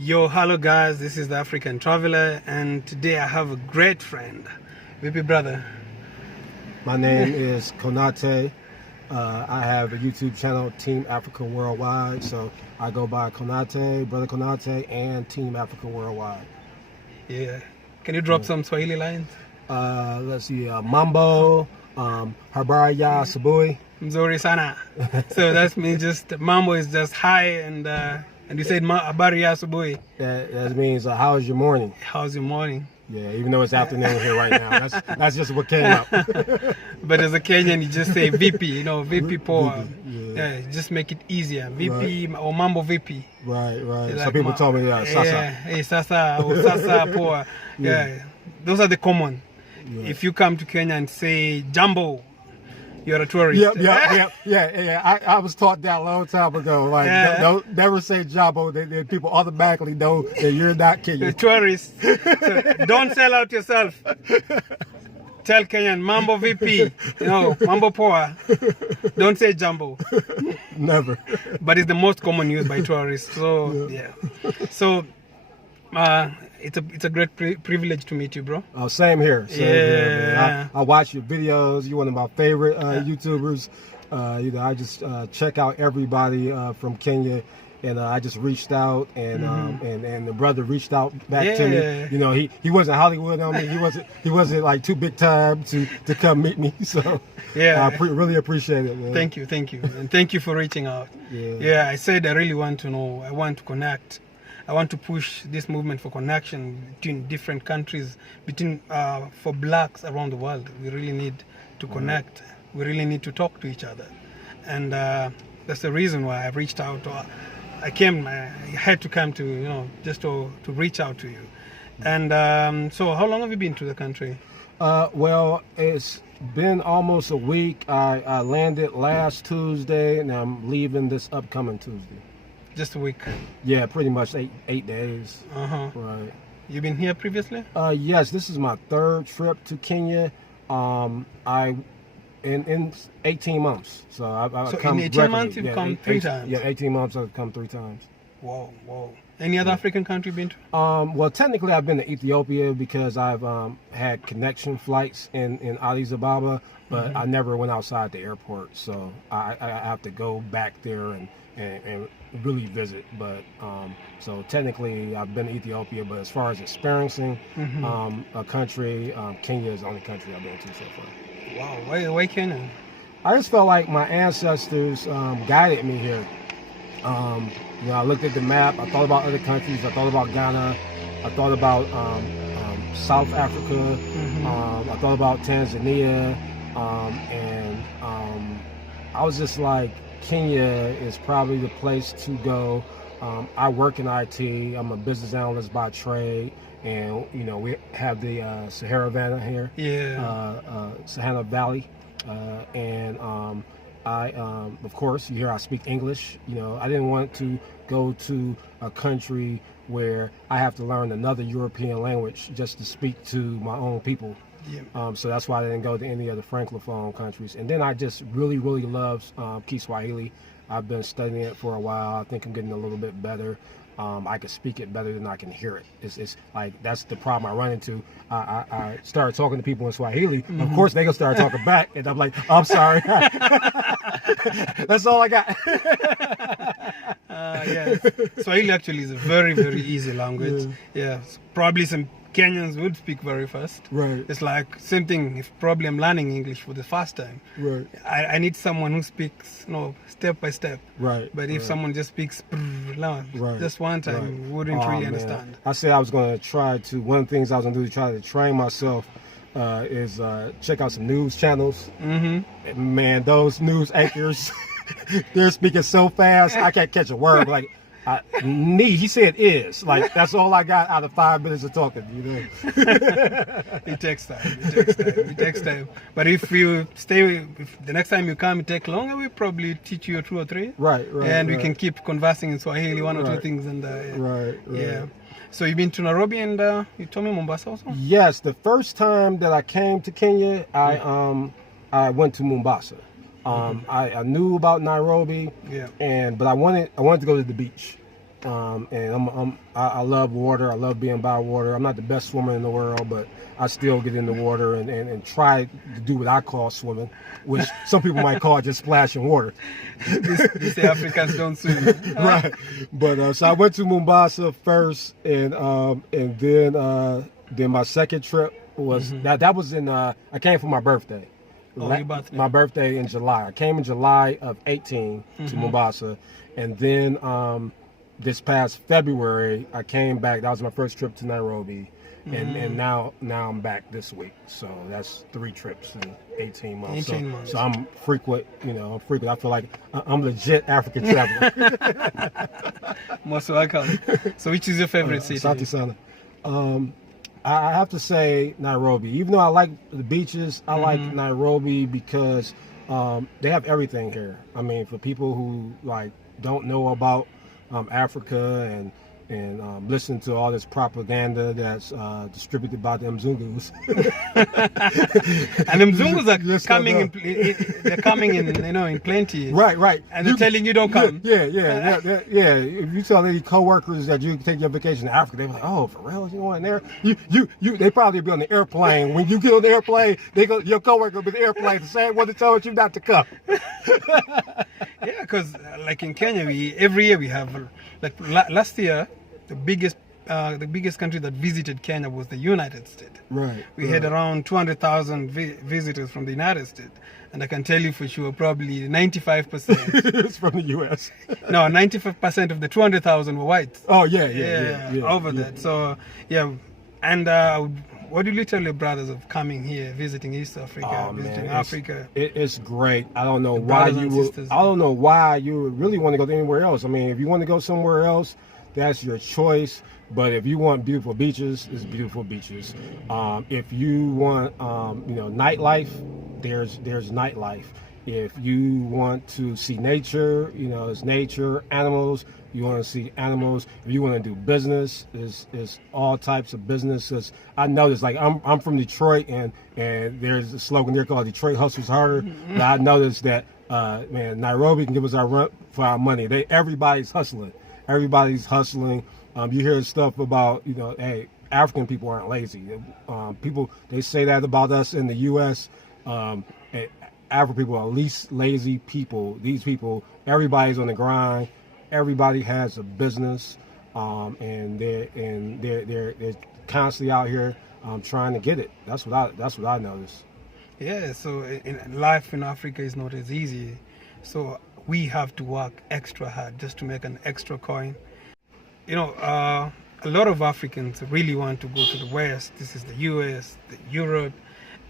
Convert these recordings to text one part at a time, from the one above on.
Yo, hello guys, this is the African Traveler, and today I have a great friend. Vipi brother? My name is Konate. I have a YouTube channel, Team Africa Worldwide. So I go by Konate, Brother Konate, and Team Africa Worldwide. Yeah. Can you drop some Swahili lines? Let's see, Mambo, Habari ya Sabui. Mzuri sana. So that means just Mambo is just hi, and you said Habari ya asubuhi. That means how's your morning? How's your morning? Yeah, even though it's afternoon here right now. That's just what came out. But as a Kenyan, you just say VP, VP poa. Yeah. Just make it easier. VP right. Or Mambo VP. Right. Like Some people told me, Sasa. Yeah, hey, Sasa or Sasa poa. Yeah, those are the common. Yeah. If you come to Kenya and say Jumbo, you're a tourist. Yeah. I was taught that a long time ago. Like, don't never say Jumbo. People automatically know that you're not Kenyan. You're a tourist. So don't sell out yourself. Tell Kenyan, Mambo VP, Mambo Poa. Don't say Jumbo. Never. But it's the most common used by tourists. So, yeah. So, it's a great privilege to meet you, bro. Oh, same here. Same here, man. I watch your videos. You're one of my favorite YouTubers. I just check out everybody from Kenya, and I just reached out, and and the brother reached out back to me. He wasn't Hollywood on me. He wasn't like too big time to come meet me. So I really appreciate it, man. Thank you, and thank you for reaching out. I said I really want to know. I want to connect. I want to push this movement for connection between different countries, for blacks around the world. We really need to connect. We really need to talk to each other. And that's the reason why I reached out. I had to come to, just to reach out to you. And so how long have you been to the country? Well, it's been almost a week. I landed last Tuesday, and I'm leaving this upcoming Tuesday. Just a week? Yeah, pretty much 8 days. Right. You been here previously? Yes, this is my third trip to Kenya. In 18 months. So I've come in 18 months you've come three times? Yeah, 18 months I've come 3 times. Whoa. Any other African country been to? Well, technically I've been to Ethiopia because I've had connection flights in Addis Ababa, but I never went outside the airport. So I have to go back there and really visit. But so technically I've been to Ethiopia, but as far as experiencing a country, Kenya is the only country I've been to so far. Wow, why Kenya? I just felt like my ancestors guided me here. I looked at the map. I thought about other countries. I thought about Ghana. I thought about South Africa. I thought about Tanzania. And I was just like, Kenya is probably the place to go. I work in IT. I'm a business analyst by trade. And, we have the Sahara Valley here. Sahara Valley. I, of course, you hear I speak English. I didn't want to go to a country where I have to learn another European language just to speak to my own people. So that's why I didn't go to any of the Francophone countries. And then I just really, really love Kiswahili. I've been studying it for a while. I think I'm getting a little bit better. I can speak it better than I can hear it. It's like, that's the problem I run into. I start talking to people in Swahili. Of course, they gonna start talking back, and I'm like, I'm sorry. That's all I got. Swahili actually is a very, very easy language. Probably some Kenyans would speak very fast. Right. It's like same thing. If probably I'm learning English for the first time. Right. I need someone who speaks, step by step. Right. But if someone just speaks just one time, wouldn't really understand. I said I was going to try to. One of the things I was going to do to try to train myself is check out some news channels. Man, those news anchors, they're speaking so fast I can't catch a word. Like. He said is. Like, that's all I got out of 5 minutes of talking, It takes time. But if you if the next time you come, it take longer, we probably teach you 2 or 3. Right. And we can keep conversing in Swahili, 1 or 2 things. And Right. Yeah. So you've been to Nairobi and you told me Mombasa also? Yes. The first time that I came to Kenya, I went to Mombasa. I knew about Nairobi, but I wanted to go to the beach. and I love water. I love being by water. I'm not the best swimmer in the world, but I still get in the water and try to do what I call swimming, which some people might call just splashing water. They say Africans don't swim. Right. But so I went to Mombasa first, and then my second trip was that was in I came for my birthday. Oh, your birthday. My birthday in July. I came in July of 18 to Mombasa, and then this past February I came back. That was my first trip to Nairobi, and now I'm back this week. So that's 3 trips in 18 months. 18 months. So I'm frequent. I'm frequent. I feel like I'm legit African traveler. Most welcome. So which is your favorite city? Asante Sana. I have to say Nairobi. Even though I like the beaches, I like Nairobi because they have everything here. I mean, for people who like don't know about Africa and listen to all this propaganda that's distributed by the Mzungus. And the Mzungus are coming they're coming in plenty. Right. And they're telling you don't come. Yeah. If you tell any coworkers that you can take your vacation to Africa, they're like, "Oh, for real? You going there?" They probably be on the airplane. When you get on the airplane, your coworker will be on the airplane, the same one that told you not to come. Yeah, because like in Kenya, every year we have like last year. The biggest country that visited Kenya was the United States. Right. We had around 200,000 visitors from the United States. And I can tell you for sure, probably 95%. It's from the U.S. No, 95% of the 200,000 were white. Oh, yeah. Over that. So, yeah. And what do you tell your brothers of coming here, visiting East Africa, visiting Africa? It's great. I don't know why you would really want to go anywhere else. I mean, if you want to go somewhere else, that's your choice. But if you want beautiful beaches, it's beautiful beaches. If you want, nightlife, there's nightlife. If you want to see nature, it's nature, animals. You want to see animals. If you want to do business, is all types of businesses. I noticed, like I'm from Detroit, and there's a slogan there called "Detroit hustles harder." But I noticed that Nairobi can give us our run for our money. Everybody's hustling. Everybody's hustling. You hear stuff about, hey, African people aren't lazy. People, they say that about us in the U.S. African people are least lazy people. These people, everybody's on the grind. Everybody has a business, and they're constantly out here trying to get it. That's what I noticed. Yeah. So life in Africa is not as easy. So we have to work extra hard just to make an extra coin. A lot of Africans really want to go to the West. This is the US, Europe.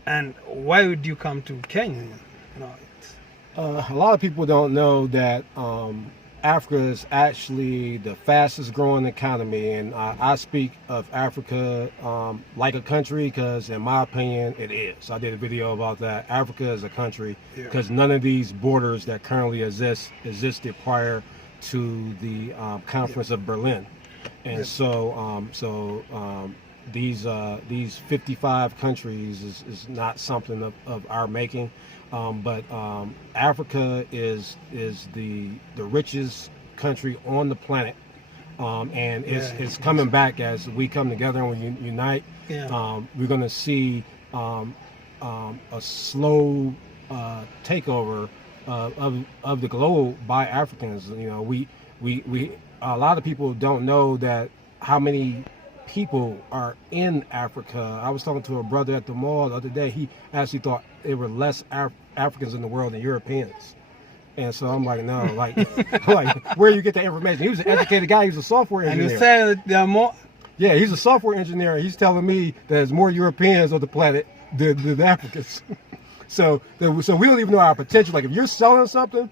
And why would you come to Kenya? A lot of people don't know that Africa is actually the fastest growing economy. And I speak of Africa like a country because, in my opinion, it is. I did a video about that. Africa is a country because none of these borders that currently existed prior to the Conference of Berlin. And so these 55 countries is not something of our making. But Africa is the richest country on the planet, and it's coming back as we come together and we unite. We're going to see a slow takeover of the globe by Africans. We a lot of people don't know that how many people are in Africa. I was talking to a brother at the mall the other day. He actually thought there were less Africans in the world than Europeans. And so I'm like, no, like where you get that information? He was an educated guy. He was a software engineer. And you said there are more? Yeah, he's a software engineer. He's telling me that there's more Europeans on the planet than Africans. So we don't even know our potential. Like if you're selling something,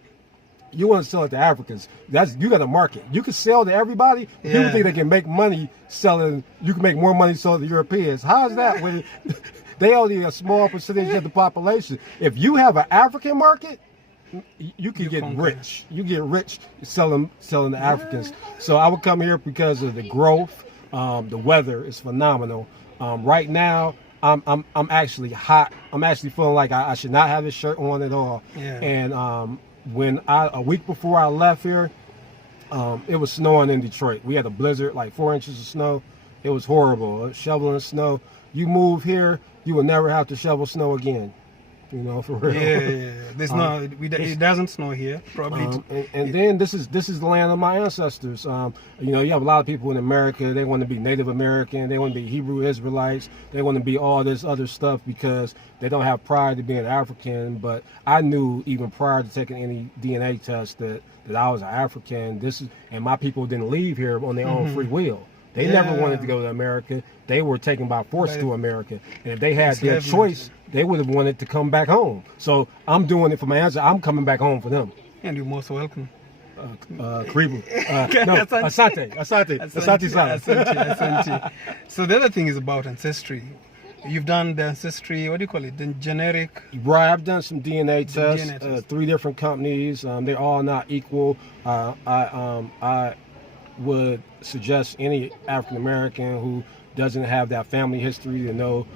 you want to sell it to Africans. You got a market. You can sell to everybody. People think they can make money selling. You can make more money selling to Europeans. How is that when they only a small percentage of the population? If you have an African market, you can get rich. You get rich selling to Africans. So I would come here because of the growth. The weather is phenomenal. Right now, I'm actually hot. I'm actually feeling like I should not have this shirt on at all. And when a week before I left here, It was snowing in Detroit. We had a blizzard, like 4 inches of snow. It was horrible. Shoveling snow. You move here, you will never have to shovel snow again. You know, for real. Yeah. There's it doesn't snow here, probably. And then this is the land of my ancestors. You know, you have a lot of people in America. They want to be Native American. They want to be Hebrew Israelites. They want to be all this other stuff because they don't have pride to being African. But I knew even prior to taking any DNA test that I was an African. And my people didn't leave here on their own free will. They never wanted to go to America. They were taken by force to America. And if they had their choice, they would have wanted to come back home. So I'm doing it for my ancestors. I'm coming back home for them. And you're most welcome. Karibu. No, Asante Asante. So the other thing is about ancestry. You've done the ancestry, what do you call it, the generic? Right, I've done some DNA tests, 3 different companies. They're all not equal. I would suggest any African American who doesn't have that family history to know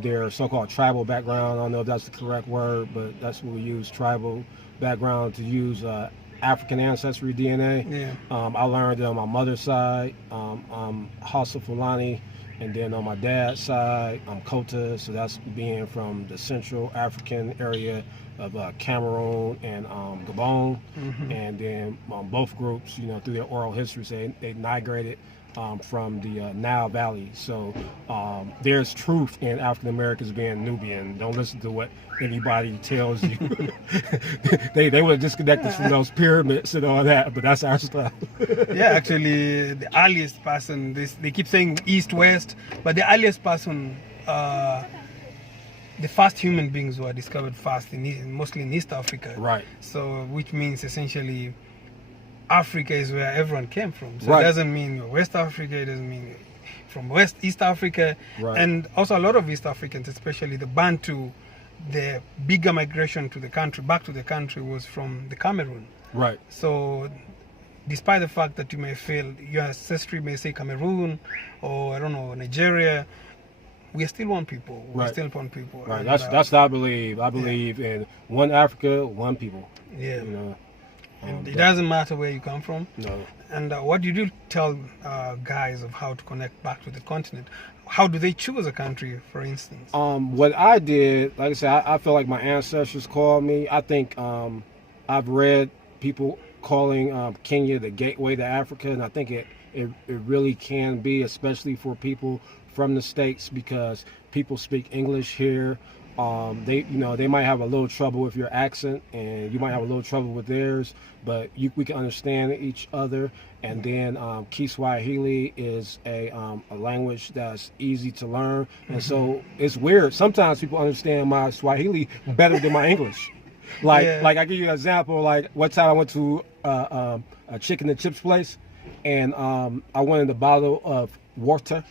their so-called tribal background. I don't know if that's the correct word, but that's what we use, tribal background, to use African ancestry DNA. Yeah. I learned it on my mother's side. I'm Hausa Fulani, and then on my dad's side, I'm Kota, so that's being from the Central African area of Cameroon and Gabon. And then both groups, you know, through their oral histories, they migrated from the Nile Valley. So there's truth in African Americans being Nubian. Don't listen to what anybody tells you. they were disconnected from those pyramids and all that, but that's our stuff. Yeah, actually, the earliest person, they keep saying east-west, but the earliest person, the first human beings were discovered first, mostly in East Africa. Right. So, which means essentially Africa is where everyone came from. So right. It doesn't mean you're West Africa, it doesn't mean you're from East Africa. Right. And also a lot of East Africans, especially the Bantu, the bigger migration to the country, back to the country, was from the Cameroon. Right. So despite the fact that you may feel your ancestry may say Cameroon or I don't know, Nigeria, we are still one people. We're still one people. Right. And, that's what I believe. I believe in one Africa, one people. Yeah. You know. And it doesn't matter where you come from. No. And what do you tell guys of how to connect back to the continent? How do they choose a country, for instance? What I did, like I said, I feel like my ancestors called me. I think I've read people calling Kenya the gateway to Africa, and I think it really can be, especially for people from the States, because people speak English here. They might have a little trouble with your accent, and you might have a little trouble with theirs, but we can understand each other. And then Kiswahili is a language that's easy to learn, and so it's weird. Sometimes people understand my Swahili better than my English. Like I give you an example. Like one time I went to a chicken and chips place, and I wanted a bottle of water,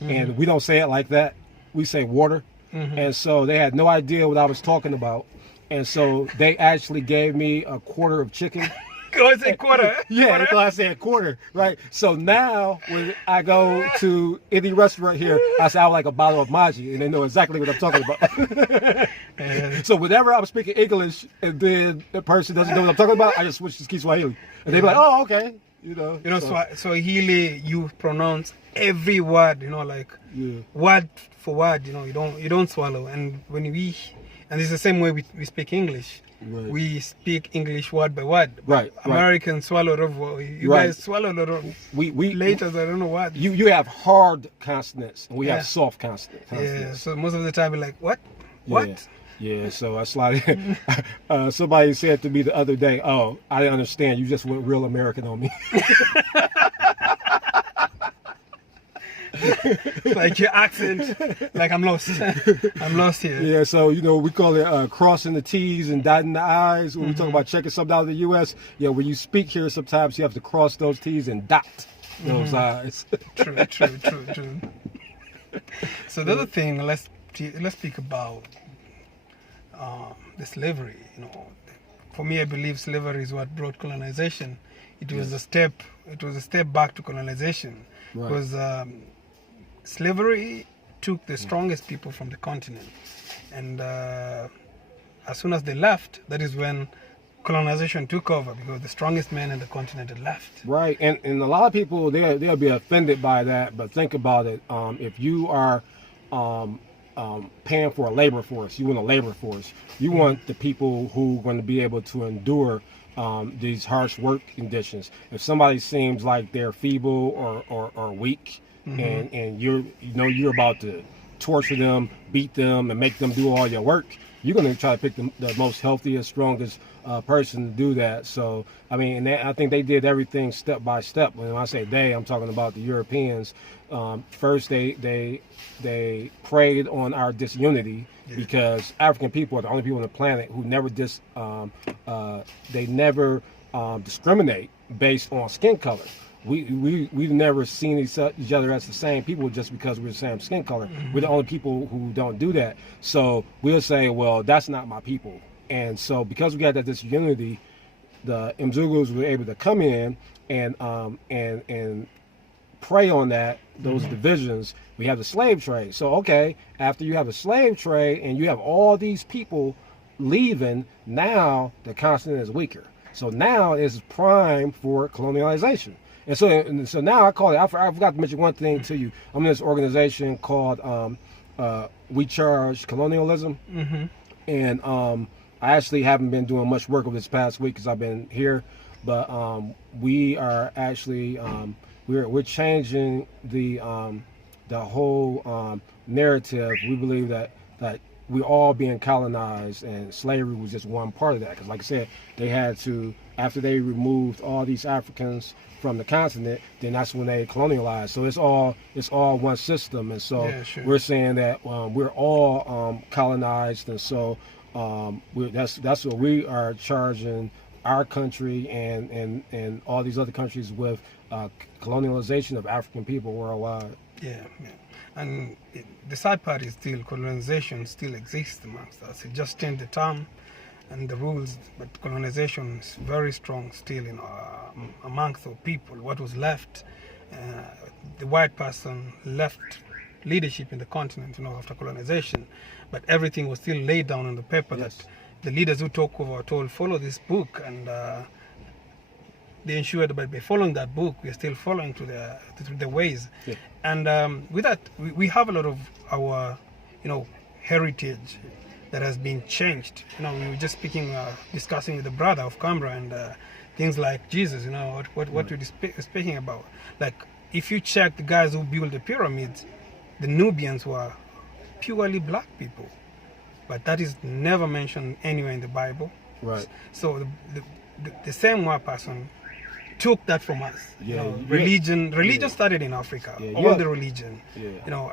and we don't say it like that. We say water. And so they had no idea what I was talking about. And so they actually gave me a quarter of chicken. I said quarter. Yeah, that's why I said quarter, right? So now when I go to any restaurant here, I say I would like a bottle of Maji, and they know exactly what I'm talking about. So whenever I'm speaking English and then the person doesn't know what I'm talking about, I just switch to Kiswahili. And they be like, oh, okay. Swahili, you pronounce every word, like word for word, you don't swallow. And and it's the same way we speak English. Right. We speak English word by word. Right. Americans swallow a lot of, you guys swallow a lot of letters, I don't know what. You have hard consonants and we have soft consonants. Yeah, so most of the time we're like, what? What? Yeah, so that's like somebody said to me the other day, oh, I didn't understand. You just went real American on me. Like your accent, like I'm lost. I'm lost here. Yeah, so, we call it crossing the T's and dotting the I's. When we talk about checking something out of the U.S., when you speak here, sometimes you have to cross those T's and dot those I's. True. So the other thing, let's speak about the slavery. For me, I believe slavery is what brought colonization. It was a step back to colonization, because slavery took the strongest people from the continent, and as soon as they left, that is when colonization took over because the strongest men in the continent had left. Right, and a lot of people they'll be offended by that, but think about it. If you are paying for a labor force, you want a labor force. You want the people who are going to be able to endure these harsh work conditions. If somebody seems like they're feeble or weak, and you're about to torture them, beat them, and make them do all your work, you're going to try to pick the most healthiest, strongest person to do that. So, I mean, I think they did everything step by step. When I say they, I'm talking about the Europeans. First, they preyed on our disunity because African people are the only people on the planet who never discriminate based on skin color. We've never seen each other as the same people just because we're the same skin color. We're the only people who don't do that. So we'll say, well, that's not my people. And so because we got that disunity, the Mzungus were able to come in and prey on those divisions. We have the slave trade. So okay, after you have the slave trade and you have all these people leaving, now the continent is weaker. So now it's prime for colonialization. And so now I call it, I forgot to mention one thing to you. I'm in this organization called We Charge Colonialism. And I actually haven't been doing much work over this past week because I've been here. But we are actually, we're changing the whole narrative. We believe that we're all being colonized, and slavery was just one part of that. Because like I said, they had to, after they removed all these Africans from the continent, then that's when they colonialized. So it's all one system, and so we're saying that we're all colonized, and so that's what we are charging our country and all these other countries with, colonialization of African people worldwide. Yeah. And the sad part is still colonization still exists amongst us. It just changed the term and the rules, but colonization is very strong still amongst the people. What was left, the white person left leadership in the continent, after colonization, but everything was still laid down on the paper that the leaders who took over were told, follow this book, and they ensured that by following that book, we are still following through the ways. And with that, we have a lot of our, heritage that has been changed. We were just discussing with the brother of Canberra, and things like Jesus, what we're speaking about. Like, if you check the guys who built the pyramids, the Nubians were purely black people. But that is never mentioned anywhere in the Bible. Right. So the same white person took that from us. Religion started in Africa. All the religion,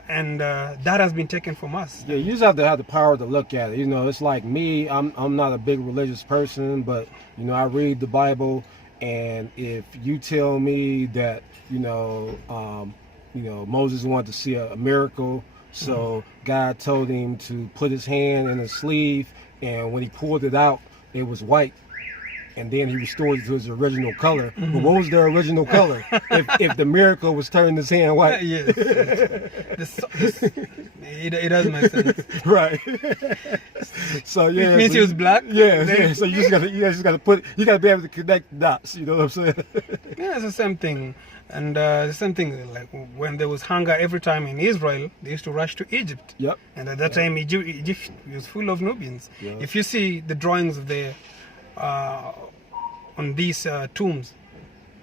and that has been taken from us. Yeah, you just have to have the power to look at it. It's like me. I'm not a big religious person, but I read the Bible, and if you tell me that Moses wanted to see a miracle, so God told him to put his hand in his sleeve, and when he pulled it out, it was white. And then he restored it to his original color. But what was their original color? if the miracle was turning his hand white? Yes. It doesn't make sense. Right. So it means he was black. Yeah. So you just gotta be able to connect the dots. You know what I'm saying? Yeah, it's the same thing. And the same thing, like when there was hunger every time in Israel, they used to rush to Egypt. Yep. And at that time, Egypt was full of Nubians. Yep. If you see the drawings of the on these tombs,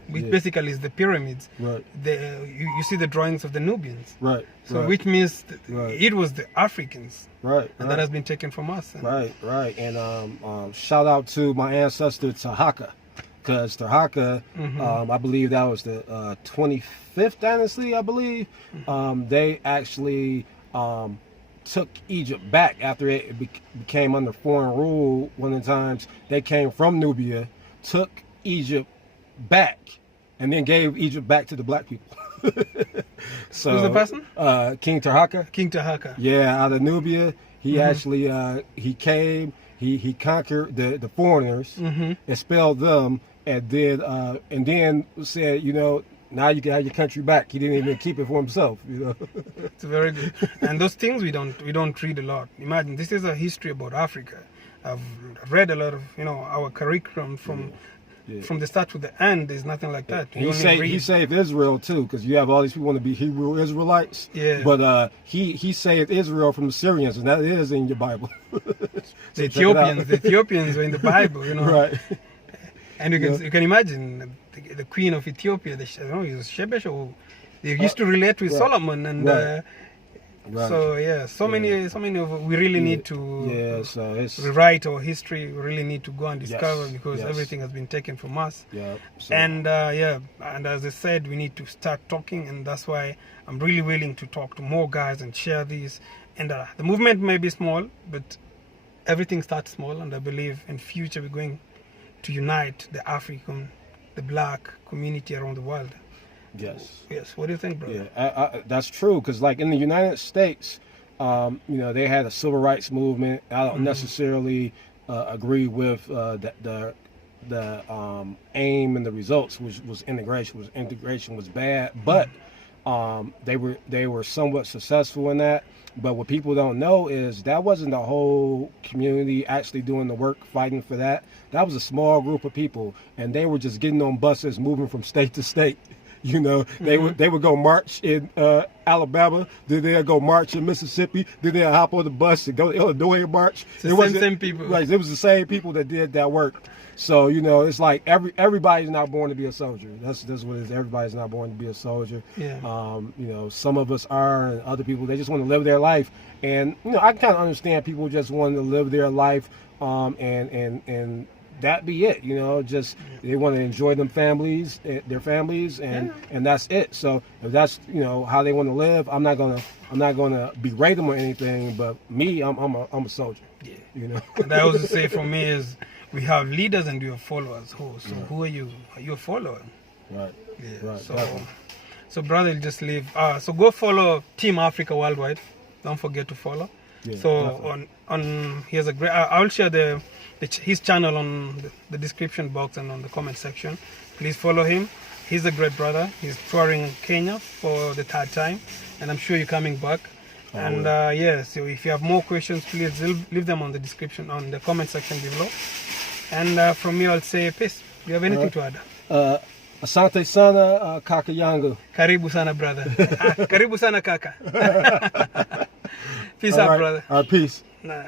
which basically is the pyramids, right? You see the drawings of the Nubians, right? So which means it was the Africans, right? And that has been taken from us. Right. And shout out to my ancestor Tahaka, because Tahaka, I believe that was the 25th dynasty, I believe. They actually took Egypt back after it became under foreign rule. One of the times they came from Nubia, took Egypt back, and then gave Egypt back to the black people. So, who's the person? King Tahaka. King Tahaka. Yeah, out of Nubia. He actually he came. He conquered the foreigners, expelled them, and then said, now you can have your country back. He didn't even keep it for himself, It's very good. And those things we don't read a lot. Imagine, this is a history about Africa. I've read a lot of, our curriculum from the start to the end. There's nothing like that. He saved Israel too, because you have all these people want to be Hebrew Israelites. Yeah. But he saved Israel from the Syrians, and that is in your Bible. The Ethiopians were in the Bible, Right. And you can imagine the queen of Ethiopia, it was Shebesh, or they used to relate with Solomon, and so many of we really need to rewrite our history. We really need to go and discover, because everything has been taken from us. And and as I said, we need to start talking, and that's why I'm really willing to talk to more guys and share these. And the movement may be small, but everything starts small, and I believe in future we're going to unite the African, the black community around the world. Yes. What do you think, brother? Yeah, that's true. Because like in the United States, they had a civil rights movement. I don't necessarily agree with the aim and the results, which was integration. Integration was bad, but they were somewhat successful in that. But what people don't know is that wasn't the whole community actually doing the work, fighting for that. That was a small group of people, and they were just getting on buses, moving from state to state. They would go march in Alabama, then they'd go march in Mississippi, then they'd hop on the bus and go to Illinois and march. It was the same people. Right, it was the same people that did that work. So it's like everybody's not born to be a soldier. That's what it is. Everybody's not born to be a soldier. Yeah. Some of us are, and other people, they just want to live their life. And I kind of understand people just wanting to live their life, and that be it. Just they want to enjoy their families, and that's it. So if that's how they want to live, I'm not gonna berate them or anything. But me, I'm a soldier. Yeah. And I also say for me is, we have leaders and we have followers. Who are you? Are you a follower? Right. Yeah. Right. So brother, just leave. So go follow Team Africa Worldwide. Don't forget to follow. Yeah, so definitely. on here's a great. I'll share his channel on the description box and on the comment section. Please follow him. He's a great brother. He's touring Kenya for the 3rd time, and I'm sure you're coming back. So if you have more questions, please leave them on the description, on the comment section below. And from me, I'll say peace. Do you have anything to add? Asante sana, kaka yangu. Karibu sana, brother. Karibu sana, kaka. Peace out, brother. Peace. Nah.